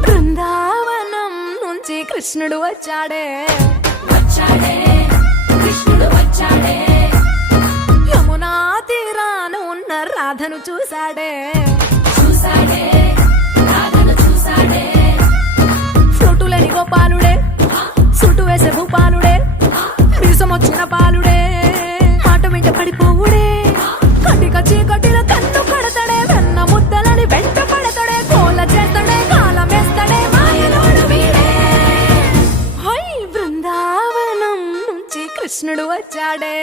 బృందావనం నుంచి కృష్ణుడు వచ్చాడే కృష్ణుడు వచ్చాడే యమునా తీరాన ఉన్న రాధను చూశాడే రాధను చూశాడే ఫ్లూటులేని గోపాలుడే సుట్టు వేసే భూపాలుడే మీసమొచ్చిన పాలుడే మాట వెంట పడిపోవుడే కటిక చీకటిలో కన్ను కడతాడే వెన్న ముద్దలని వెంట పడతాడే కోల చేస్తాడే కాలమేస్తాడే మాయలోడు వీడే హై బృందావనం నుంచి కృష్ణుడు వచ్చాడే